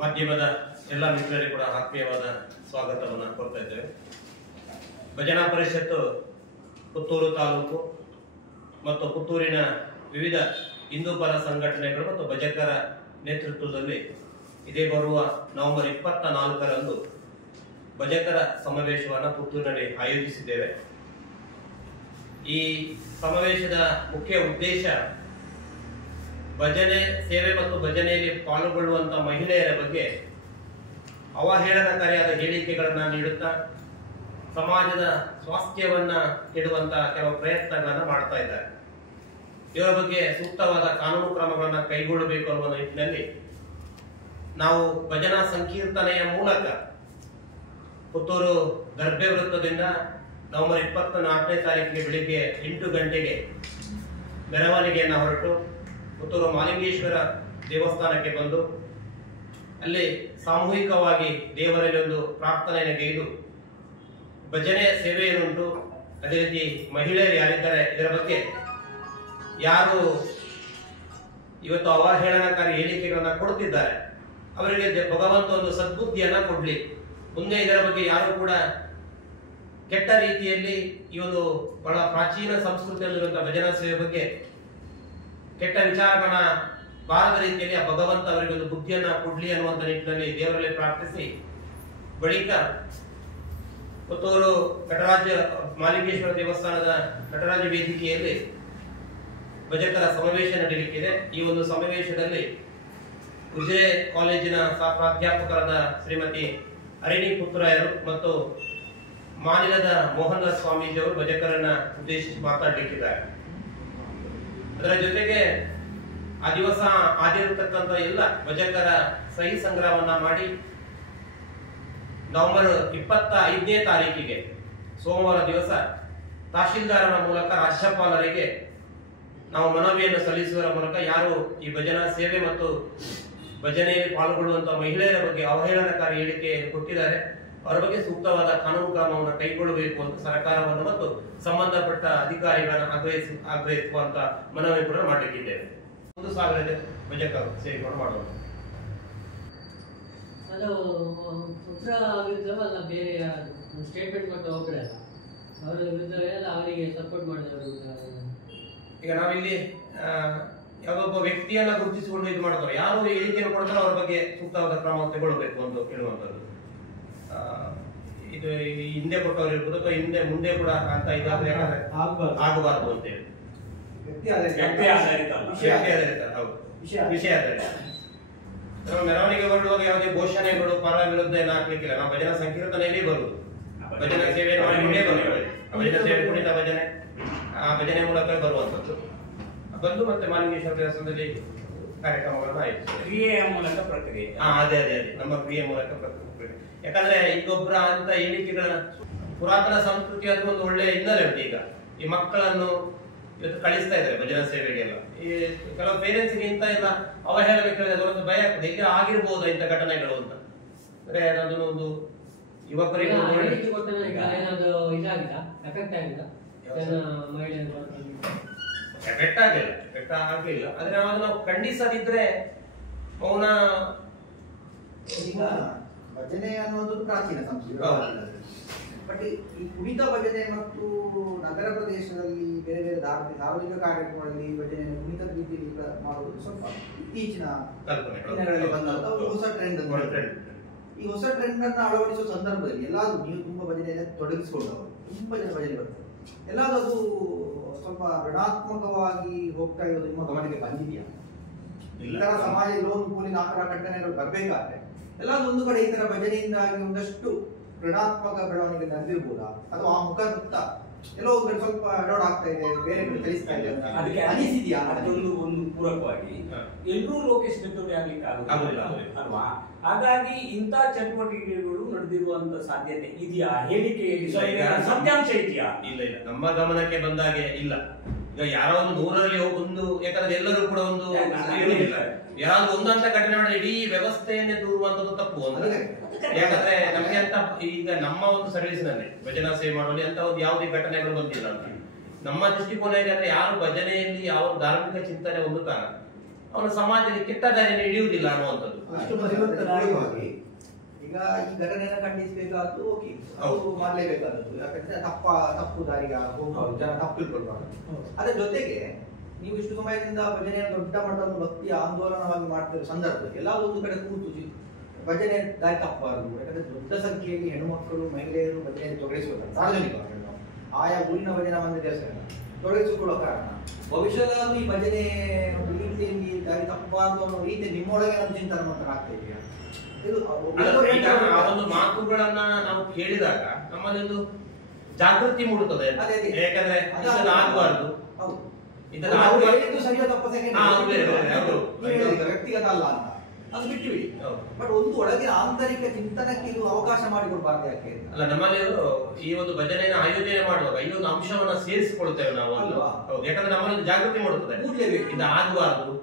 ಮಾಧ್ಯಮದ ಎಲ್ಲ ಮಿತ್ರರಿಗೆ ಕೂಡ ಆತ್ಮೀಯವಾದ ಸ್ವಾಗತವನ್ನು ಕೋರ್ತಾ ಇದ್ದೇವೆ. ಭಜನಾ ಪರಿಷತ್ತು ಪುತ್ತೂರು ತಾಲೂಕು ಮತ್ತು ಪುತ್ತೂರಿನ ವಿವಿಧ ಹಿಂದೂಪರ ಸಂಘಟನೆಗಳು ಮತ್ತು ಭಜಕರ ನೇತೃತ್ವದಲ್ಲಿ ಇದೇ ಬರುವ ನವೆಂಬರ್ 24ರಂದು ಭಜಕರ ಸಮಾವೇಶವನ್ನು ಪುತ್ತೂರಿನಲ್ಲಿ ಆಯೋಜಿಸಿದ್ದೇವೆ. ಈ ಸಮಾವೇಶದ ಮುಖ್ಯ ಉದ್ದೇಶ ಭಜನೆ ಸೇವೆ ಮತ್ತು ಭಜನೆಯಲ್ಲಿ ಪಾಲ್ಗೊಳ್ಳುವಂತಹ ಮಹಿಳೆಯರ ಬಗ್ಗೆ ಅವಹೇಳನಕಾರಿಯಾದ ಹೇಳಿಕೆಗಳನ್ನ ನೀಡುತ್ತಾ ಸಮಾಜದ ಸ್ವಾಸ್ಥ್ಯವನ್ನ ಕೆಡುವಂತಹ ಕೆಲವು ಪ್ರಯತ್ನಗಳನ್ನ ಮಾಡ್ತಾ ಇದ್ದಾರೆ. ಇವರ ಬಗ್ಗೆ ಸೂಕ್ತವಾದ ಕಾನೂನು ಕ್ರಮಗಳನ್ನ ಕೈಗೊಳ್ಳಬೇಕು ಅನ್ನುವ ನಿಟ್ಟಿನಲ್ಲಿ ನಾವು ಭಜನಾ ಸಂಕೀರ್ತನೆಯ ಮೂಲಕ ಪುತ್ತೂರು ದರ್ಬೆ ವೃತ್ತದಿಂದ ನವೆಂಬರ್ 24ನೇ ತಾರೀಕಿಗೆ ಬೆಳಿಗ್ಗೆ 8 ಗಂಟೆಗೆ ಮೆರವಣಿಗೆಯನ್ನು ಹೊರಟು ಪುತ್ತೂರು ಮಾಲಿಂಗೇಶ್ವರ ದೇವಸ್ಥಾನಕ್ಕೆ ಬಂದು ಅಲ್ಲಿ ಸಾಮೂಹಿಕವಾಗಿ ದೇವರಲ್ಲಿ ಒಂದು ಪ್ರಾರ್ಥನೆಯನ್ನು ಗೈದು ಭಜನೆಯ ಸೇವೆ ಏನುಂಟು, ಅದೇ ರೀತಿ ಮಹಿಳೆಯರು ಯಾರಿದ್ದಾರೆ ಇದರ ಬಗ್ಗೆ ಯಾರು ಇವತ್ತು ಅವಹೇಳನಕಾರಿ ಹೇಳಿಕೆಗಳನ್ನ ಕೊಡುತ್ತಿದ್ದಾರೆ ಅವರಿಗೆ ಭಗವಂತ ಒಂದು ಸದ್ಬುದ್ಧಿಯನ್ನ ಕೊಡ್ಲಿ, ಮುಂದೆ ಇದರ ಬಗ್ಗೆ ಯಾರು ಕೂಡ ಕೆಟ್ಟ ರೀತಿಯಲ್ಲಿ ಈ ಒಂದು ಬಹಳ ಪ್ರಾಚೀನ ಸಂಸ್ಕೃತಿಯಲ್ಲಿರುವಂತಹ ಭಜನಾ ಸೇವೆ ಬಗ್ಗೆ ಕೆಟ್ಟ ವಿಚಾರಗಳನ್ನ ಬಾರದ ರೀತಿಯಲ್ಲಿ ಆ ಭಗವಂತ ಅವರಿಗೆ ಒಂದು ಬುದ್ಧಿಯನ್ನ ಕೊಡ್ಲಿ ಅನ್ನುವಂತ ನಿಟ್ಟಿನಲ್ಲಿ ದೇವರಲ್ಲಿ ಪ್ರಾರ್ಥಿಸಿ ಬಳಿಕ ಪುತ್ತೂರು ನಟರಾಜ ಮಾಲಿಂಗೇಶ್ವರ ದೇವಸ್ಥಾನದ ನಟರಾಜ ವೇದಿಕೆಯಲ್ಲಿ ಭಜಕರ ಸಮಾವೇಶ ನಡೆಯಲಿಕ್ಕಿದೆ. ಈ ಒಂದು ಸಮಾವೇಶದಲ್ಲಿ ವಿಜಯ ಕಾಲೇಜಿನ ಸಹ ಪ್ರಾಧ್ಯಾಪಕರಾದ ಶ್ರೀಮತಿ ಅರಿಣಿ ಪುತ್ರಯರು ಮತ್ತು ಮಾನಿಲದ ಮೋಹನ್ ದಾಸ್ ಸ್ವಾಮೀಜಿಯವರು ಭಜಕರನ್ನ ಉದ್ದೇಶಿಸಿ ಮಾತಾಡಲಿಕ್ಕಿದ್ದಾರೆ. ಅದರ ಜೊತೆಗೆ ಆ ದಿವಸ ಆಗಿರತಕ್ಕಂಥ ಎಲ್ಲ ಭಜಕರ ಸಹಿ ಸಂಗ್ರಹವನ್ನ ಮಾಡಿ ನವೆಂಬರ್ 25ನೇ ತಾರೀಕಿಗೆ ಸೋಮವಾರ ದಿವಸ ತಹಶೀಲ್ದಾರನ ಮೂಲಕ ರಾಜ್ಯಪಾಲರಿಗೆ ನಾವು ಮನವಿಯನ್ನು ಸಲ್ಲಿಸುವುದರ ಮೂಲಕ ಯಾರು ಈ ಭಜನಾ ಸೇವೆ ಮತ್ತು ಭಜನೆಯಲ್ಲಿ ಪಾಲ್ಗೊಳ್ಳುವಂತಹ ಮಹಿಳೆಯರ ಬಗ್ಗೆ ಅವಹೇಳನಕಾರಿ ಹೇಳಿಕೆ ಕೊಟ್ಟಿದ್ದಾರೆ ಅವರ ಬಗ್ಗೆ ಸೂಕ್ತವಾದ ಕಾನೂನು ಕ್ರಮವನ್ನು ಕೈಗೊಳ್ಳಬೇಕು ಅಂತ ಸರ್ಕಾರವನ್ನು ಮತ್ತು ಸಂಬಂಧಪಟ್ಟ ಅಧಿಕಾರಿಗಳನ್ನು ಆಗ್ರಹಿಸುವಂತ ಮನವಿ ಕೂಡ ಮಾಡಲಿಕ್ಕಿದ್ದೇವೆ. 1,000 ಭಜಕರು ಸೇರಿಕೊಂಡು ಮಾಡುವ ಅದು ಉತ್ತರ ವಿರುದ್ಧವಲ್ಲ, ಬೇರೆ ಸ್ಟೇಟ್ಮೆಂಟ್ ಕೊಟ್ಟು ಒಬ್ಬರಲ್ಲ ಅವರ ವಿರುದ್ಧವೇ ಅಲ್ಲ, ಅವರಿಗೆ ಸಪೋರ್ಟ್ ಮಾಡಿದವರು. ಈಗ ನಾವಿಲ್ಲಿ ಯಾವುದೊಬ್ಬ ವ್ಯಕ್ತಿಯನ್ನ ಗುರುತಿಸಿಕೊಂಡು ಇದು ಮಾಡ್ತಾರೆ, ಯಾರು ಹೇಳಿಕೆಯನ್ನು ಕೊಡ್ತಾರೋ ಅವರ ಬಗ್ಗೆ ಸೂಕ್ತವಾದ ಕ್ರಮ ತಗೊಳ್ಬೇಕು ಅಂತ ಹೇಳುವಂತದ್ದು. ಇದು ಹಿಂದೆ ಕೊಟ್ಟವರು ಇರ್ಬೋದು ಅಥವಾ ಹಿಂದೆ ಮುಂದೆ ಕೂಡ ಅಂತ ಇದಾದ್ರೆ ಆಗಬಾರ್ದು ಅಂತ ಹೇಳಿ ವಿಷಯ ಆಧಾರಿತ ನಾವು ಮೆರವಣಿಗೆ ಹೊರಡುವಾಗ ಯಾವುದೇ ಘೋಷಣೆಗಳು ಪರ ವಿರುದ್ಧ ಏನು ಹಾಕ್ಲಿಕ್ಕಿಲ್ಲ. ನಾವು ಭಜನಾ ಸಂಕೀರ್ತನೆಯಲ್ಲಿ ಬರುವುದು, ಭಜನಾ ಸೇವೆ ಮಾಡಿಕೊಂಡೇ ಬರುವುದು, ಭಜನಾ ಸೇವೆ ಕುಣಿತ ಭಜನೆ ಆ ಭಜನೆ ಮೂಲಕ ಬರುವಂತದ್ದು ಬಂದು ಮತ್ತೆ ಮಾಲಿಂಗೇಶ್ವರ ದೇವಸ್ಥಾನದಲ್ಲಿ ಕಾರ್ಯಕ್ರಮಗಳನ್ನು ಆಯೋಜಿಸುತ್ತೆ. ಕ್ರಿಯೆಯ ಮೂಲಕ ಪ್ರಕ್ರಿಯೆ ಅದೇ ನಮ್ಮ ಕ್ರಿಯೆ ಮೂಲಕ ಪ್ರಕ್ರಿಯೆ. ಯಾಕಂದ್ರೆ ಇನ್ನೊಬ್ಬರ ಅಂತ ಹೇಳಿಕೆಗಳನ್ನ ಪುರಾತನ ಸಂಸ್ಕೃತಿ ಅದು ಒಂದು ಒಳ್ಳೆ ಹಿನ್ನೆಲೆ ಉಂಟು. ಈಗ ಈ ಮಕ್ಕಳನ್ನು ಇವತ್ತು ಕಳಿಸ್ತಾ ಇದ್ದಾರೆ ಭಜನಾ ಸೇವೆಗೆಲ್ಲ. ಈ ಕೆಲವು ಪೇರೆಂಟ್ಸ್ ಇಂತ ಎಲ್ಲ ಅವಹೇಳನ ಕೇಳಿದ್ರೆ ಅದೊಂದು ಭಯ ಆಗ್ತದೆ, ಈಗ ಆಗಿರ್ಬೋದು ಇಂಥ ಘಟನೆಗಳು ಅಂತ. ಅಂದ್ರೆ ಅದನ್ನು ಒಂದು ಯುವಕರಿಗೆ ಎಫೆಕ್ಟ್ ಆಗಿಲ್ಲ. ಆದ್ರೆ ನಾವು ಖಂಡಿಸದಿದ್ರೆ ಮೌನ. ಈಗ ಭಜನೆ ಅನ್ನೋದು ಪ್ರಾಚೀನ ಸಂಸ್ಕೃತಿ, ಬಟ್ ಈ ಕುಣಿತ ಭಜನೆ ಮತ್ತು ನಗರ ಪ್ರದೇಶದಲ್ಲಿ ಬೇರೆ ಬೇರೆ ಸಾರ್ವಜನಿಕ ಕಾರ್ಯಕ್ರಮಗಳಲ್ಲಿ ಭಜನೆ ಕುಣಿತ ರೀತಿಯಲ್ಲಿ ಮಾಡುವುದು ಸ್ವಲ್ಪ ಇತ್ತೀಚಿನ ದಿನಗಳಲ್ಲಿ ಬಂದಂತ ಹೊಸ ಟ್ರೆಂಡ್. ಈ ಹೊಸ ಟ್ರೆಂಡ್ ಅನ್ನು ಅಳವಡಿಸುವ ಸಂದರ್ಭದಲ್ಲಿ ಎಲ್ಲಾದ್ರೂ ನೀವು ತುಂಬಾ ಭಜನೆಯಲ್ಲಿ ತೊಡಗಿಸಿಕೊಂಡವರು ತುಂಬಾ ಜನ ಭಜನೆ ಬರ್ತಾರೆ, ಎಲ್ಲಾದ್ರೂ ಅದು ಸ್ವಲ್ಪ ಋಣಾತ್ಮಕವಾಗಿ ಹೋಗ್ತಾ ಇರೋದು ನಿಮ್ಮ ಗಮನಕ್ಕೆ ಬಂದಿದೆಯಾ? ಇತರ ಸಮಾಜ ಒಂದು ಕೂಲಿನ ಆಕಾರ ಘಟನೆಗಳು ಬರ್ಬೇಕಾದ್ರೆ ಎಲ್ಲಾದ್ರೂ ಒಂದು ಕಡೆ ಈ ತರ ಭಜನೆಯಿಂದಾಗಿ ಒಂದಷ್ಟು ಋಣಾತ್ಮಕ ಬೆಳವಣಿಗೆ ನಡೆದಿರ್ಬೋದಾ, ಅಥವಾ ಆ ಮುಖ ಎಲ್ಲೋ ಒಂದು ಕಡೆ ಸ್ವಲ್ಪ ಅಡೋಡ್ ಆಗ್ತಾ ಇದೆ, ಬೇರೆ ಕಡೆ ಚಲಿಸ್ತಾ ಇದೆ ಅದಕ್ಕೆ ಅನಿಸಿದ್ಯಾ? ಅದೊಂದು ಪೂರಕವಾಗಿ ಎಲ್ಲರೂ ಲೋಕೇಶ್ ಬೆತ್ತೋಡಿ ಆಗ್ಲಿಕ್ಕೆ ಆಗುದಿಲ್ಲ ಅಲ್ವಾ? ಹಾಗಾಗಿ ಇಂಥ ಚಟುವಟಿಕೆಗಳು ನಡೆದಿರುವಂತ ಸಾಧ್ಯತೆ ಇದೆಯಾ? ಹೇಳಿಕೆಯಲ್ಲಿ ಸತ್ಯಾಂಶ ಇದೆಯಾ? ಇಲ್ಲ, ನಮ್ಮ ಗಮನಕ್ಕೆ ಬಂದಾಗೆ ಇಲ್ಲ. ಈಗ ಯಾರೋ ಒಂದು 100ರಲ್ಲಿ ಒಂದು, ಯಾಕಂದ್ರೆ ಎಲ್ಲರೂ ಕೂಡ ಒಂದು ಯಾರಾದ್ರೂ ಒಂದಂತ ಘಟನೆ ಮಾಡಿದ್ರೆ ಇಡೀ ವ್ಯವಸ್ಥೆಯನ್ನೇ ದೂರುವಂತದ್ದು ತಪ್ಪು. ಅಂದ್ರೆ ಯಾಕಂದ್ರೆ ನಮಗೆ ಅಂತ ಈಗ ನಮ್ಮ ಒಂದು ಸರ್ವಿಸ್ ನಲ್ಲಿ ಭಜನಾ ಸೇವೆ ಮಾಡುವಲ್ಲಿ ಅಂತ ಒಂದು ಯಾವುದೇ ಘಟನೆಗಳು ಬಂದಿಲ್ಲ ಅಂತ ನಮ್ಮ ದೃಷ್ಟಿಕೋನ. ಯಾಕಂದ್ರೆ ಯಾರು ಭಜನೆಯಲ್ಲಿ ಯಾವ ಧಾರ್ಮಿಕ ಚಿಂತನೆ ಹೊಂದುತ್ತಾರ ಅವನು ಸಮಾಜದಲ್ಲಿ ಕೆಟ್ಟ ದಾರಿಯನ್ನು ಹಿಡಿಯುವುದಿಲ್ಲ ಅನ್ನುವಂಥದ್ದು. ಈಗ ಈ ಘಟನೆಯನ್ನು ಖಂಡಿಸಬೇಕಾದ್ದು ಓಕೆ, ಅದು ಮಾಡಲೇಬೇಕಾದದ್ದು. ಯಾಕಂದ್ರೆ ತಪ್ಪು ದಾರಿಗೆ ಹೋಗುವಾಗ ಜನ ತಪ್ಪು ತಿಳ್ಕೊಳ್ಬಾರ್ದು. ಅದರ ಜೊತೆಗೆ ನೀವು ಇಷ್ಟು ಸಮಯದಿಂದ ಭಜನೆಯನ್ನು ದೊಡ್ಡ ಮಟ್ಟದ ಭಕ್ತಿ ಆಂದೋಲನವಾಗಿ ಮಾಡ್ತಿರೋ ಸಂದರ್ಭದಲ್ಲಿ ಎಲ್ಲಾದ್ರೂ ಒಂದು ಕಡೆ ಕೂತು ಭಜನೆ ದಾರಿ ತಪ್ಪಬಾರದು. ಯಾಕಂದ್ರೆ ದೊಡ್ಡ ಸಂಖ್ಯೆಯಲ್ಲಿ ಹೆಣ್ಣುಮಕ್ಕಳು ಮಹಿಳೆಯರು ಭಜನೆಯಲ್ಲಿ ತೊಡಗಿಸಿಕೊಳ್ಳುತ್ತಾರೆ. ಸಾರ್ವಜನಿಕವಾಗಿ ಆಯಾ ಊರಿನ ಭಜನಾ ಮಂದಿರ ದೇವಸ್ಥಾನ ತೊಡಗಿಸಿಕೊಳ್ಳೋ ಕಾರಣ ಭವಿಷ್ಯದಲ್ಲೂ ಈ ಭಜನೆ ರೀತಿಯಲ್ಲಿ ದಾರಿ ತಪ್ಪಬಾರದು ಅನ್ನೋ ರೀತಿ ನಿಮ್ಮೊಳಗೆ ಒಂದು ಚಿಂತನೆ ಮಾಡ್ತಾ ಇದೆಯಾ? ಆ ಒಂದು ಮಾತುಗಳನ್ನ ನಾವು ಕೇಳಿದಾಗ ನಮ್ಮಲ್ಲಿ ಒಂದು ಜಾಗೃತಿ ಮೂಡುತ್ತದೆ. ಯಾಕಂದ್ರೆ ಆಗಬಾರ್ದು, ವ್ಯಕ್ತಿಗತ ಅಲ್ಲ ಅಂತ ಅದು ಬಿಟ್ಟು ಬಿಡಿ. ಬಟ್ ಒಂದು ಒಳಗಿನ ಆಂತರಿಕ ಚಿಂತನಕ್ಕೆ ಇದು ಅವಕಾಶ ಮಾಡಿಕೊಡ್ಬಾರ್ದು. ಯಾಕೆ ಅಲ್ಲ, ನಮ್ಮಲ್ಲಿ ಈ ಒಂದು ಭಜನೆಯನ್ನು ಆಯೋಜನೆ ಮಾಡುವಾಗ ಈ ಒಂದು ಅಂಶವನ್ನ ಸೇರಿಸಿಕೊಳ್ಳುತ್ತೇವೆ ನಾವು. ಯಾಕಂದ್ರೆ ನಮ್ಮಲ್ಲಿ ಜಾಗೃತಿ ಮೂಡುತ್ತದೆ, ಇದು ಆಗಬಾರ್ದು,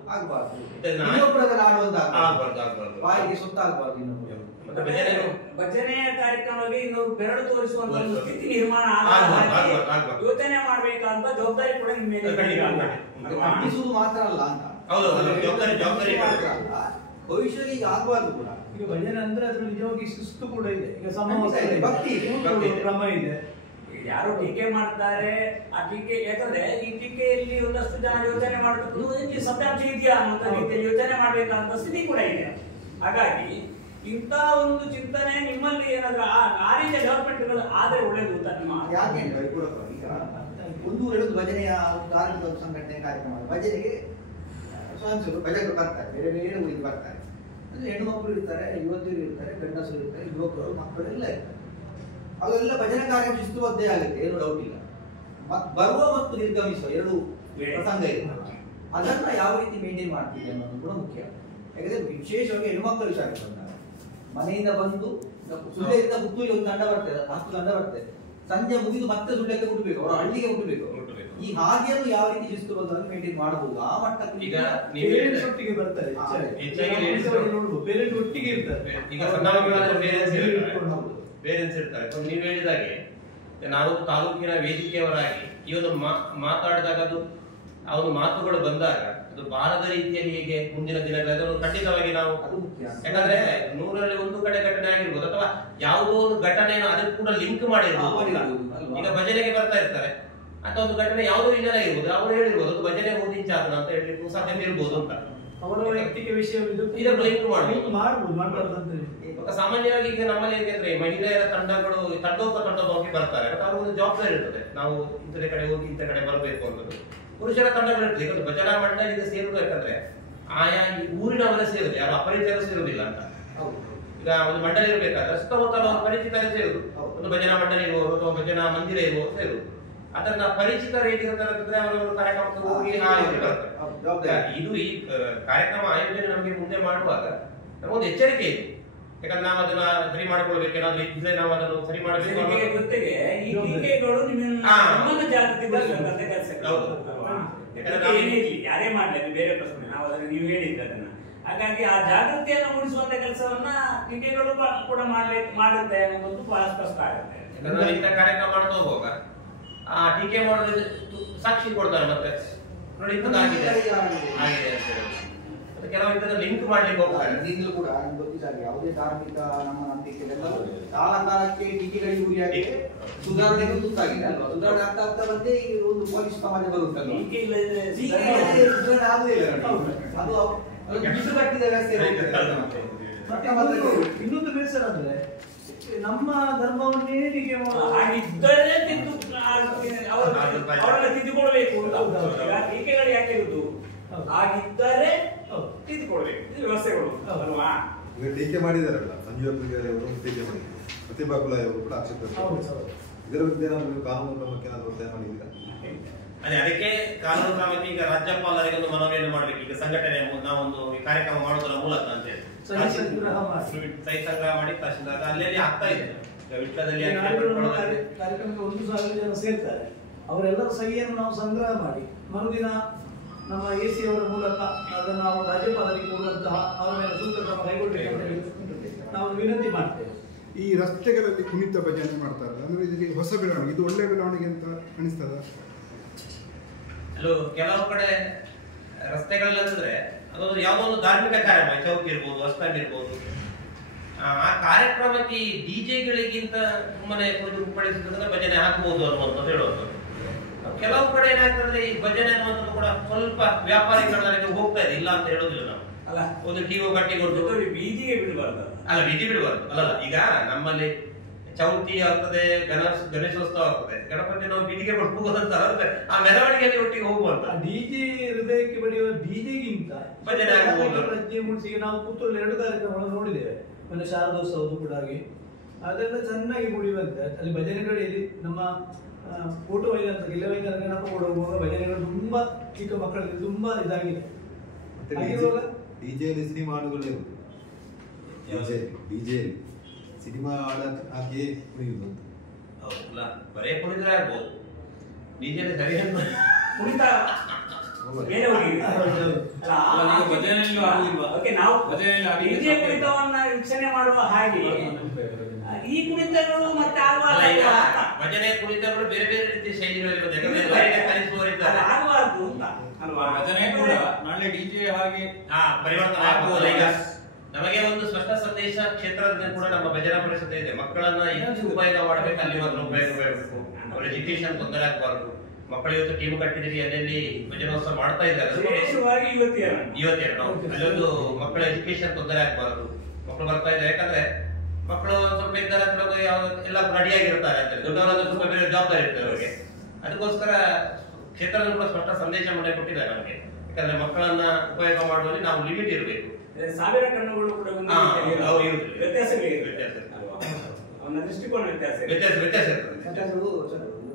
ಬಾಯಿಗೆ ಸುತ್ತಾಗಬಾರ್ದು. ಭಜನೆಯ ಕಾರ್ಯಕ್ರಮಕ್ಕೆ ಇನ್ನೊಂದು ಬೆರಳು ತೋರಿಸುವಂತ ಒಂದು ಸ್ಥಿತಿ ನಿರ್ಮಾಣ ಯೋಚನೆ ಮಾಡ್ಬೇಕಂತ ಜವಾಬ್ದಾರಿ ಕೂಡ ನಿಮ್ಮ ಮೇಲೆ ಖಂಡಿಸುವುದು ಮಾತ್ರ ಅಲ್ಲ ಅಂತ. ಜವಾಬ್ದಾರಿ ಮಾತ್ರ ಅಲ್ಲ, ಭವಿಷ್ಯದಲ್ಲಿ ಈಗ ಆಗಬಾರ್ದು ಕೂಡ. ಈಗ ಭಜನೆ ಅಂದ್ರೆ ಅದ್ರ ನಿಜವಾಗಿ ಶಿಸ್ತು ಕೂಡ ಇದೆ. ಈಗ ಭಕ್ತಿ ಕ್ರಮ ಇದೆ. ಯಾರು ಟೀಕೆ ಮಾಡ್ತಾರೆ ಆ ಟೀಕೆ, ಯಾಕಂದ್ರೆ ಈ ಟೀಕೆಯಲ್ಲಿ ಒಂದಷ್ಟು ಜನ ಯೋಚನೆ ಮಾಡಬೇಕು, ಸತ್ಯಾಂಶ ಇದೆಯಾ ಅಂತ ರೀತಿಯಲ್ಲಿ ಯೋಚನೆ ಮಾಡ್ಬೇಕಂತ ಸ್ಥಿತಿ ಕೂಡ ಇದೆ. ಹಾಗಾಗಿ ಇಂತ ಒಂದು ಚಿಂತನೆ ನಿಮ್ಮಲ್ಲಿ ಏನಾದ್ರೂ ಆ ರೀತಿಯ ಡೆವಲಪ್ಮೆಂಟ್ಗಳು ಆದ್ರೆ ಒಳ್ಳೇದು ಅಂತ ನಿಮ್ಮ ಯಾಕೆಂದ್ರೆ ಕೂಡ ಈಗ ಒಂದು ಎರಡು ಭಜನೆಯ ಧಾರ್ಮಿಕ ಸಂಘಟನೆ ಕಾರ್ಯಕ್ರಮ ಭಜನೆಗೆ ಸ್ವಯಂ ಸೇವಕರು ಭಜಕರು ಬರ್ತಾರೆ, ಬೇರೆ ಬೇರೆ ಊರಿಗೆ ಬರ್ತಾರೆ. ಅಂದ್ರೆ ಹೆಣ್ಣು ಮಕ್ಕಳು ಇರ್ತಾರೆ, ಯುವತಿಯರು ಇರ್ತಾರೆ, ಗಂಡಸರು ಇರ್ತಾರೆ, ಯುವಕರು ಮಕ್ಕಳು ಎಲ್ಲ ಇರ್ತಾರೆ. ಅವೆಲ್ಲ ಭಜನೆ ಕಾರ್ಯ ಶಿಸ್ತುಬದ್ಧೇ ಆಗುತ್ತೆ, ಏನು ಡೌಟ್ ಇಲ್ಲ. ಬರುವ ಮತ್ತು ನಿರ್ಗಮಿಸುವ ಎರಡು ಪ್ರಸಂಗ ಇದೆ. ಅದನ್ನ ಯಾವ ರೀತಿ ಮೇಂಟೈನ್ ಮಾಡ್ತೀವಿ ಅನ್ನೋದು ಕೂಡ ಮುಖ್ಯ. ಯಾಕಂದ್ರೆ ವಿಶೇಷವಾಗಿ ಹೆಣ್ಮಕ್ಕಳು ವಿಚಾರ ಬಂದಾಗ ಮನೆಯಿಂದ ಬಂದು ಸುಳ್ಯದಿಂದ ಪುತ್ತೂರಿಗೆ ಒಂದು ತಂಡ ಬರ್ತದೆ, 10 ತಂಡ ಬರ್ತದೆ. ಸಂಜೆ ಮುಗಿದು ಮತ್ತೆ ಸುಳ್ಯಕ್ಕೆ ಮುಟ್ಟಬೇಕು, ಅವರ ಹಳ್ಳಿಗೆ ಮುಟ್ಟಬೇಕು. ಈ ಹಾದಿಯನ್ನು ಯಾವ ರೀತಿ ಶಿಸ್ತುಬದ್ಧವಾಗಿ ಮೇಂಟೈನ್ ಮಾಡಬಹುದು ಆ ಮಟ್ಟಕ್ಕೆ ಈಗ ಒಟ್ಟಿಗೆ ಬರ್ತಾರೆ, ಒಟ್ಟಿಗೆ ಇರ್ತಾರೆ. ಈಗ ಪೇರೆಂಟ್ಸ್ ಇರ್ತಾರೆ. ನೀವು ಹೇಳಿದಾಗೆ ನಾವು ತಾಲೂಕಿನ ವೇದಿಕೆಯವರಾಗಿ ಈ ಒಂದು ಮಾತಾಡಿದಾಗ ಅದು ಆ ಒಂದು ಮಾತುಗಳು ಬಂದಾಗ ಅದು ಬಾರದ ರೀತಿಯಲ್ಲಿ ಹೀಗೆ ಮುಂದಿನ ದಿನಗಳಲ್ಲಿ ಅದನ್ನು ಖಂಡಿತವಾಗಿ ನಾವು, ಯಾಕಂದ್ರೆ 100ರಲ್ಲಿ 1 ಕಡೆ ಘಟನೆ ಆಗಿರ್ಬೋದು ಅಥವಾ ಯಾವುದೋ ಒಂದು ಘಟನೆಯನ್ನು ಅದಕ್ಕೆ ಕೂಡ ಲಿಂಕ್ ಮಾಡಿರ್ಬೋದು. ಈಗ ಭಜನೆಗೆ ಬರ್ತಾ ಇರ್ತಾರೆ ಅಥವಾ ಒಂದು ಘಟನೆ ಯಾವುದೋ ಇಲ್ಲ ಇರ್ಬೋದು, ಅವರು ಹೇಳಿರ್ಬೋದು ಅದು ಭಜನೆ ಮುಗಿಂಚಾದ ಅಂತ ಹೇಳಲಿಕ್ಕೂ ಸಾಧ್ಯತೆ ಇರ್ಬೋದು ಅಂತ ಅವರ ವೈಯಕ್ತಿಕ ವಿಷಯ ಇದನ್ನು ಲಿಂಕ್ ಮಾಡಬಹುದು. ಸಾಮಾನ್ಯವಾಗಿ ಈಗ ನಮ್ಮಲ್ಲಿ ಹೇಗೆಂದ್ರೆ ಮಹಿಳೆಯರ ತಂಡಗಳು ತಂಡೋಪತಂಡವಾಗಿ ಬರ್ತಾರೆ, ಅವ್ರಿಗೆ ಒಂದು ಜವಾಬ್ದಾರಿ ಇರ್ತದೆ, ನಾವು ಇಂಥ ಕಡೆ ಹೋಗಿ ಇಂಥ ಕಡೆ ಬರಬೇಕು ಅನ್ನೋದು. ಪುರುಷರ ತಂಡಗಳು ಇರ್ತದೆ. ಈಗ ಭಜನಾ ಮಂಡಳಿಗೆ ಸೇರುವುದು ಯಾಕಂದ್ರೆ ಆಯಾ ಊರಿನವರ ಸೇರುದು, ಯಾರು ಅಪರಿಚಿತರು ಸೇರುವುದಿಲ್ಲ ಅಂತ. ಈಗ ಒಂದು ಮಂಡಳಿ ಇರಬೇಕಾದ್ರೆ ಸುತ್ತಮುತ್ತಲ ಪರಿಚಿತರೇ ಸೇರುದು, ಒಂದು ಭಜನಾ ಮಂಡಳಿ ಇರುವವರು ಅಥವಾ ಭಜನಾ ಮಂದಿರ ಇರುವವರು ಸೇರುದು. ಅದನ್ನ ಪರಿಚಿತರು ಹೇಗಿರ್ತಾರೆ ಅವರವರು ಕಾರ್ಯಕ್ರಮಕ್ಕೆ ಹೋಗಿ ಬರ್ತಾರೆ. ಇದು ಈ ಕಾರ್ಯಕ್ರಮ ಆಯೋಜನೆ ನಮಗೆ ಮುಂದೆ ಮಾಡುವಾಗ ನಮಗೊಂದು ಎಚ್ಚರಿಕೆ ಇದೆ. ಯಾಕಂದ್ರೆ ನಾವು ಅದನ್ನ ಸರಿ ಮಾಡಿಕೊಳ್ಬೇಕು, ಏನಾದ್ರು ಇದ್ರೆ ನಾವು ಅದನ್ನು ಸರಿ ಮಾಡಬೇಕು. ಜೊತೆಗೆ ಈ ಟೀಕೆಗಳು ನಿಮ್ಮನ್ನು ಜಾಗೃತಿಗೊಳಿಸಬೇಕಂತ ಕೆಲಸ. ಯಾರೇ ಮಾಡ್ಲಿ ಬೇರೆ ಪ್ರಶ್ನೆ, ನಾವು ಅದನ್ನು ನೀವು ಹೇಳಿದ್ರೆ ಅದನ್ನ. ಹಾಗಾಗಿ ಆ ಜಾಗೃತಿಯನ್ನು ಮೂಡಿಸುವಂತ ಕೆಲಸವನ್ನ ಟೀಕೆಗಳು ಕೂಡ ಮಾಡುತ್ತೆ ಅನ್ನೋದು ಬಹಳ ಸ್ಪಷ್ಟ ಆಗುತ್ತೆ. ಯಾಕಂದ್ರೆ ಇಂಥ ಕಾರ್ಯಕ್ರಮ ಮಾಡ್ತಾ ಹೋಗುವಾಗ ಆ ಟೀಕೆ ಮಾಡೋದು ಸಾಕ್ಷಿ ಕೊಡ್ತಾರೆ, ಮತ್ತೆ ನೋಡಿ ಇಂಥದ್ದಾಗಿದೆ ಆಗಿದೆ ಅಂತ ಹೇಳಿ ಕೆಲವು ಲಿಂಕ್ ಮಾಡ್ಲಿಕ್ಕೆ ಹೋಗ್ತಾರೆ. ಈಗಲೂ ಕೂಡ ಗೊತ್ತಿದ್ದಾರೆ ಯಾವುದೇ ಧಾರ್ಮಿಕ ನಮ್ಮ ನಂಬಿಕೆಗಳೆಲ್ಲ ಕಾಲ ಕಾಲಕ್ಕೆ ಟೀಕೆಗಳಿಗೆ ಗುರಿಯಾಗಿ ಸುಧಾರಣೆಗೂ ತುತ್ತಾಗಿದೆ ಅಲ್ವಾ? ಸುಧಾರಣೆ ಆಗ್ತಾ ಆಗ್ತಾ ಬಂದೇ ಈಗ ಒಂದು ಪೊಲೀಸ್ ಸಮಾಜ ಬರುತ್ತಲ್ಲ, ಸುಧಾರಣೆ ಆಗುದೇ ಇಲ್ಲ. ಅದು ಬಿಸಿ ಕಟ್ಟಿದ ವ್ಯವಸ್ಥೆ. ಇನ್ನೊಂದು ಬೇಸರ ಅಂದ್ರೆ ನಮ್ಮ ಧರ್ಮವನ್ನೇ ಟೀಕೆ ಹಾಗಿದ್ದರೆ ಅವರೆಲ್ಲ ತಿದ್ದುಕೊಳ್ಬೇಕು ಅಂತ. ಟೀಕೆಗಳು ಯಾಕೆ ಇರುವುದು? ಹಾಗಿದ್ದರೆ ತಿದ್ದುಕೊಳ್ಬೇಕು, ಇದು ವ್ಯವಸ್ಥೆಗಳು ಅಲ್ವಾ? ಈಗ ಟೀಕೆ ಮಾಡಿದಾರಲ್ಲ, ಸಂಜೀವ ಪೂಜಾರಿ ಅವರು ಟೀಕೆ ಮಾಡಿದ್ದಾರೆ, ಪ್ರತಿಭಾ ಕುಲಾಯಿ ಅವರು ಕೂಡ ಆಕ್ಷೇಪ. ಇದರ ಬಗ್ಗೆ ಏನಾದ್ರು ಕಾನೂನು ಕ್ರಮಕ್ಕೆ ಏನಾದ್ರು ಒತ್ತಾಯ ಮಾಡಿದ್ದೀರಾ? ಅದಕ್ಕೆ ಕಾನೂನು ಕ್ರಮಕ್ಕೆ ಈಗ ರಾಜ್ಯಪಾಲರಿಗೆ ಒಂದು ಮನವಿಯನ್ನು ಮಾಡ್ಬೇಕು. ಈಗ ಸಂಘಟನೆ ನಾವೊಂದು ಕಾರ್ಯಕ್ರಮ ಮಾಡೋದರ ಮೂಲಕ ಅಂತ ಹೇಳಿ ಸಹಿ ಸಂಗ್ರಹ ಮಾಡಿ ತಹಶೀಲ್ದಾರ್ ಅಲ್ಲಿ ಆಗ್ತಾ ಇದೆ. ವಿಟ್ಲದಲ್ಲಿ ಕಾರ್ಯಕ್ರಮಕ್ಕೆ 1,000 ಜನ ಸೇರ್ತಾರೆ, ಅವರೆಲ್ಲರ ಸಹಿಯನ್ನು ನಾವು ಸಂಗ್ರಹ ಮಾಡಿ ಮರುದಿನ ನಮ್ಮ AC ಅವರ ಮೂಲಕ ಅದನ್ನು ನಾವು ರಾಜ್ಯಪಾಲರಿಗೆ ಕೊಡುವಂತಹ ಅವರ ಮೇಲೆ ಸೂಕ್ತ ಕ್ರಮ ಕೈಗೊಳ್ಳಬೇಕಂತ ನಾವು ವಿನಂತಿ ಮಾಡ್ತೇವೆ. ಈ ರಸ್ತೆಗಳಲ್ಲಿ ಕುಣಿತ ಭಜನೆ ಮಾಡ್ತಾರೆ ಅಂದ್ರೆ ಇದಕ್ಕೆ ಹೊಸ ಬೆಳವಣಿಗೆ, ಇದು ಒಳ್ಳೆ ಬೆಳವಣಿಗೆ ಅಂತ ಅನಿಸ್ತದ? ಕೆಲವು ಕಡೆ ರಸ್ತೆಗಳಲ್ಲಂದ್ರೆ ಅದೊಂದು ಯಾವುದೋ ಒಂದು ಧಾರ್ಮಿಕ ಕಾರ್ಯಕ್ರಮ, ಚೌಕ್ ಇರ್ಬೋದು, ಅಸ್ತಂಗ್ ಇರ್ಬೋದು, ಆ ಕಾರ್ಯಕ್ರಮಕ್ಕೆ ಈ ಡಿಜೆಗಳಿಗಿಂತ ಸುಮ್ಮನೆ ಕುರಿತುಪಡಿಸಿದ್ರೆ ಭಜನೆ ಹಾಕ್ಬೋದು ಅನ್ನುವಂಥದ್ದು ಹೇಳುವಂಥದ್ದು. ಕೆಲವು ಕಡೆ ಏನಾಗ್ತದೆ, ಈ ಭಜನೆ ಅನ್ನುವಂಥದ್ದು ಕೂಡ ಸ್ವಲ್ಪ ವ್ಯಾಪಾರಿಗಳಿಗೆ ಹೋಗ್ತಾ ಇದೆ, ಇಲ್ಲ ಅಂತ ಹೇಳೋದಿಲ್ಲ ನಾವು. ಅಲ್ಲ, ಒಂದು ಟಿವಿ ಕಟ್ಟಿಕೊಂಡು ಬೀದಿಗೆ ಬಿಡಬಾರ್ದು. ಅಲ್ಲ, ಬೀದಿ ಬಿಡಬಾರ್ದು. ಅಲ್ಲಲ್ಲ, ಈಗ ನಮ್ಮಲ್ಲಿ ಚೌತಿ ಆಗ್ತದೆ, ಗಣೇಶೋತ್ಸವ ಆಗ್ತದೆ, ಗಣಪತಿ ನಾವು ಬೀದಿಗೆ ಹೋಗೋದಂತ ಆ ಮೆರವಣಿಗೆಯಲ್ಲಿ ಒಟ್ಟಿಗೆ ಹೋಗುವಂತ ಡಿಜೆ ಹೃದಯಕ್ಕೆ ಬಡಿಯುವ ಡಿಜೆಗಿಂತ ಭಜನೆ ಪ್ರಜ್ಞೆ ಮೂಡಿಸಿ ನಾವು ಪುತ್ತೂರಲ್ಲಿ 2 ಕಾರ್ಯಕ್ರಮಗಳನ್ನು ನೋಡಿದ್ದೇವೆ. ಮೊನ್ನೆ ಶಾರದೋತ್ಸವದ್ದು ಕೂಡ ಆಗಿ ಅದೆಲ್ಲ ಚೆನ್ನಾಗಿ ಮುಡಿಯುವಂತೆ ಅಲ್ಲಿ ಭಜನೆಗಳಲ್ಲಿ ನಮ್ಮ ಫೋಟೋ ವೈದ್ಯ ಗಿಲ್ಲವೈದ್ಯರ ಗಣಪ ಕೊಡುವಾಗ ಭಜನೆಗಳು ತುಂಬಾ ಚಿಕ್ಕ ಮಕ್ಕಳಲ್ಲಿ ತುಂಬಾ ಇದಾಗಿದೆ. ಡಿಜೆಯಲ್ಲಿ ಸಿನಿಮಾ ಹಾಡುಗಳೇ ಡಿಜೆ ಸಿನಿಮಾ ಹಾಡು ಹಾಕಿ ಕುಣಿಯುವುದು. ಹೌದಲ್ಲ, ಬರೇ ಕುಣಿದ್ರೆ ಆಗ್ಬೋದು. ಡಿಜೆಯಲ್ಲಿ ಸರಿ ಕುಣಿತ ಬೇರೆ ಕುಣಿತವನ್ನ ವೀಕ್ಷಣೆ ಮಾಡುವ ಹಾಗೆ ಈ ಕುಣಿತಗಳು ಮತ್ತೆ ಭಜನೆ ಕುಣಿತಗಳು ಬೇರೆ ಬೇರೆ ರೀತಿಯ ಶೈಲಿಗಳಿರ್ತದೆ, ಆಗಬಾರ್ದು ಅಂತ ಅಲ್ವಾ? ಭಜನೆ ಕೂಡ ನಾಳೆ ಡಿಜೆ ಹಾಗೆ ಪರಿವರ್ತನೆ ಆಗಬಹುದು. ಈಗ ನಮಗೆ ಒಂದು ಸ್ಪಷ್ಟ ಸಂದೇಶ ಕ್ಷೇತ್ರದಲ್ಲಿ ಕೂಡ ನಮ್ಮ ಭಜನಾ ಪರಿಷತ್ ಇದೆ. ಮಕ್ಕಳನ್ನ ಹೆಚ್ಚು ಉಪಯೋಗ ಮಾಡಬೇಕು, ಅಲ್ಲಿ ಮಾತ್ರ ಉಪಯೋಗ ಮಾಡಬೇಕು. ಅವ್ರ ಎಜುಕೇಶನ್ ತೊಂದರೆ ಆಗಬಾರ್ದು. ಮಕ್ಕಳು ಇವತ್ತು ಟೀಮ್ ಕಟ್ಟಿದ್ರಿ, ಅಲ್ಲಲ್ಲಿ ಭಜನೋತ್ಸವ ಮಾಡ್ತಾ ಇದ್ದಾರೆ. ಅಲ್ಲೊಂದು ಮಕ್ಕಳ ಎಜುಕೇಶನ್ ತೊಂದರೆ ಆಗಬಾರ್ದು. ಮಕ್ಕಳು ಬರ್ತಾ ಇದ್ದಾರೆ, ಯಾಕಂದ್ರೆ ಮಕ್ಕಳು ಸ್ವಲ್ಪ ಇದ್ದಾರೆ, ಎಲ್ಲ ರೆಡಿಯಾಗಿರ್ತಾರೆ ಅಂತ, ದೊಡ್ಡವರಾದ್ರೂ ಸ್ವಲ್ಪ ಬೇರೆ ಜವಾಬ್ದಾರಿ ಇರ್ತದೆ ಅವರಿಗೆ. ಅದಕ್ಕೋಸ್ಕರ ಕ್ಷೇತ್ರದಲ್ಲಿ ಕೂಡ ಸ್ಪಷ್ಟ ಸಂದೇಶ ಮನೆ ಕೊಟ್ಟಿದ್ದಾರೆ ನಮಗೆ. ಯಾಕಂದ್ರೆ ಮಕ್ಕಳನ್ನ ಉಪಯೋಗ ಮಾಡುವಲ್ಲಿ ನಾವು ಲಿಮಿಟ್ ಇರಬೇಕು. ಸಾವಿರ ಕಣ್ಣುಗಳು ಕೂಡ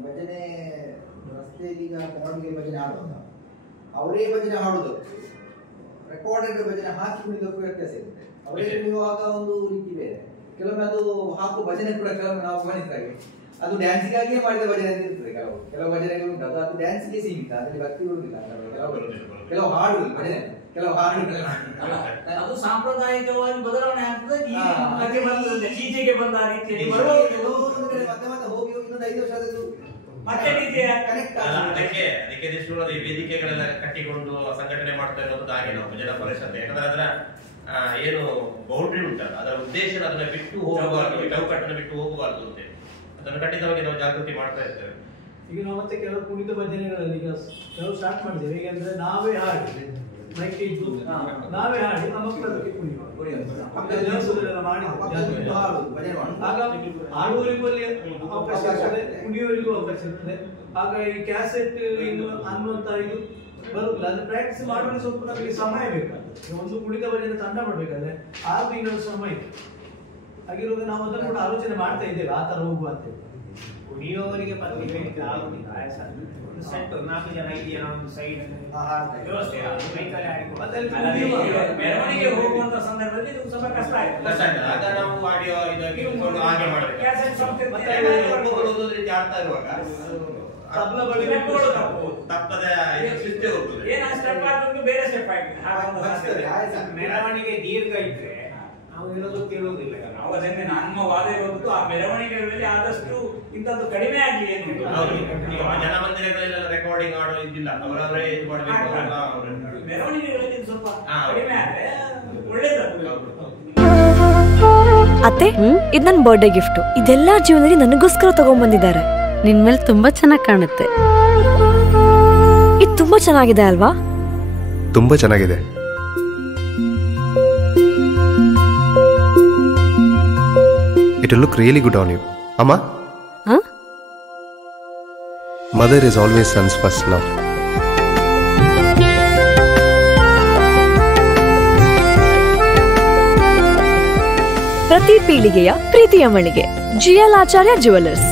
ಭಜನೆ ರಸ್ತೆಯಲ್ಲಿ ಈಗ ಮೆರವಣಿಗೆ ಭಜನೆ ಹಾಡುವಾಗ ಅವರೇ ಭಜನೆ ಹಾಡುದು, ರೆಕಾರ್ಡೆಡ್ ಭಜನೆ ಹಾಕಿ ಕುಣಿದಕ್ಕೂ ವ್ಯತ್ಯಾಸ ಇರುತ್ತೆ. ಅವರೇ ಕುಣಿಯುವಾಗ ಒಂದು ರೀತಿ ಬೇರೆ, ಕೆಲವೊಮ್ಮೆ ಅದು ಹಾಕು ಭಜನೆ ಕೂಡ ಕೆಲವೊಮ್ಮೆ ನಾವು ಗಮನಿಸಿದಾಗೆ ಅದು ಡ್ಯಾನ್ಸಿಗಾಗಿಯೇ ಮಾಡಿದ ಭಜನೆ ಅಂತ ಇರ್ತದೆ. ಕೆಲವು ಭಜನೆಗಳು ಉಂಟು, ಅದು ಡ್ಯಾನ್ಸ್ಗೆ ಸೀಮಿತ, ಅದರಲ್ಲಿ ಭಕ್ತಿ ಇರುವುದಿಲ್ಲ. ಕೆಲವು ಹಾಡು ಭಜನೆ, ಕೆಲವು ಹಾಡು ಅದು ಸಾಂಪ್ರದಾಯಿಕವಾಗಿ ಬದಲಾವಣೆ ಆಗ್ತದೆ. ಡಿಜೆಗೆ ಬಂದ ರೀತಿಯಲ್ಲಿ ಮತ್ತೆ ಮತ್ತೆ ಹೋಗಿ ಇನ್ನೊಂದು 5 ವರ್ಷ ಆದದ್ದು ಮತ್ತೆ ಡಿಜೆ ಕನೆಕ್ಟ್ ಅದಕ್ಕೆ ಈ ವೇದಿಕೆಗಳೆಲ್ಲ ಕಟ್ಟಿಕೊಂಡು ಸಂಘಟನೆ ಮಾಡ್ತಾ ಇರೋದು ಹಾಗೆ ನಾವು ಭಜನಾ ಪರಿಷತ್. ಯಾಕಂದ್ರೆ ಅದರ ಏನು ಬೌಂಡ್ರಿ ಉಂಟಲ್ಲ, ಅದರ ಉದ್ದೇಶ ಅದನ್ನ ಬಿಟ್ಟು ಹೋಗಬಾರ್ದು, ಚೌಕಟ್ಟನ್ನು ಬಿಟ್ಟು ಹೋಗಬಾರ್ದು ಅಂತ ಅದನ್ನು ಖಂಡಿತವಾಗಿ ನಾವು ಜಾಗೃತಿ ಮಾಡ್ತಾ ಇರ್ತೇವೆ. ಈಗ ನಾವು ಮತ್ತೆ ಕೆಲವು ಕುಣಿತ ಭಜನೆಗಳಲ್ಲಿ ಈಗ ಕೆಲವು ಸ್ಟಾರ್ಟ್ ಮಾಡಿದ್ದೇವೆ. ಹೇಗೆಂದ್ರೆ ನಾವೇ ಹಾಡಿ ಮೈಕ್ ಇದ್ದು ನಾವೇ ಹಾಡಿ ಆ ಮಕ್ಕಳ ಬಗ್ಗೆ ಕುಣಿಯುವ ಆಗ ಆಡುವವರಿಗೂ ಅಲ್ಲಿ ಅವಕಾಶ ಇರ್ತದೆ, ಕುಣಿಯುವವರಿಗೂ ಅವಕಾಶ ಇರ್ತದೆ. ಆಗ ಈ ಕ್ಯಾಸೆಟ್ ಇನ್ನು ಅನ್ನುವಂತ ಇದು ಬರುದಿಲ್ಲ. ಅದು ಪ್ರಾಕ್ಟೀಸ್ ಮಾಡುವಲ್ಲಿ ಸ್ವಲ್ಪ ನಮಗೆ ಸಮಯ ಬೇಕಾಗ್ತದೆ. ಒಂದು ಕುಣಿತ ಭಜನೆ ತಂಡ ಮಾಡ್ಬೇಕಾದ್ರೆ 6 ತಿಂಗಳ ಸಮಯ ಇದೆ. ಹಾಗಿರುವಾಗ ನಾವು ಅದನ್ನು ಕೂಡ ಆಲೋಚನೆ ಮಾಡ್ತಾ ಇದ್ದೇವೆ, ಆ ತರ ಹೋಗುವ ಅಂತ. ಕುಣಿಯುವವರಿಗೆ ಪತ್ರಿಕೆ ಆಗುದಿಲ್ಲ, ಆಯಾಸ. ಒಂದು ಸೆಟ್ 4 ಜನ 5 ಜನ ಒಂದು ಸೈಡ್ ವ್ಯವಸ್ಥೆ ಮೆರವಣಿಗೆ ಹೋಗುವಂತ ಸಂದರ್ಭದಲ್ಲಿ ಇದು ಸ್ವಲ್ಪ ಕಷ್ಟ ಆಯ್ತು. ಆಗ ನಾವು ಆಡಿಯೋ ಇದಾಗಿ ಹಾಗೆ ಮಾಡಬೇಕು. ಆಡ್ತಾ ಇರುವಾಗ ಮೆರವಣಿಗೆ ದೀರ್ಘ ಇದ್ರೆ ನಾವು ಹೇಳೋದು ಕೇಳುವುದಿಲ್ಲ. ನಾವು ಅದನ್ನೇ ನಮ್ಮ ವಾದ ಇರೋದು ಆ ಮೆರವಣಿಗೆಗಳಲ್ಲಿ ಆದಷ್ಟು ಇಂಥದ್ದು ಕಡಿಮೆ ಆಗಲಿ ಏನು. ಜನ ಮಂದಿರಗಳೆಲ್ಲ ರೆಕಾರ್ಡಿಂಗ್ ಮಾಡೋ ಇದ್ದಿಲ್ಲ, ಅವರವರೇ ಇದು ಮಾಡಬೇಕು. ಮೆರವಣಿಗೆಗಳಲ್ಲಿ ಸ್ವಲ್ಪ ಕಡಿಮೆ ಆದ್ರೆ ಒಳ್ಳೇದು. ಅತ್ತೆ, ಇದು ನನ್ನ ಬರ್ಡೇ ಗಿಫ್ಟ್. ಇದೆಲ್ಲ ಜೀವನದಲ್ಲಿ ನನಗೋಸ್ಕರ ತಗೊಂಡ್ಬಂದಿದ್ದಾರೆ. ನಿನ್ ಮೇಲೆ ತುಂಬಾ ಚೆನ್ನಾಗಿ ಕಾಣುತ್ತೆ. ಇದು ತುಂಬಾ ಚೆನ್ನಾಗಿದೆ ಅಲ್ವಾ? ತುಂಬಾ ಚೆನ್ನಾಗಿದೆ. It will look really good on you. Amma? Huh? Mother is always son's first love. ಪ್ರತಿ ಪೀಳಿಗೆಯ ಪ್ರೀತಿಯ ಮಳಿಗೆ GL ಆಚಾರ್ಯ ಜುವೆಲ್ಲರ್ಸ್.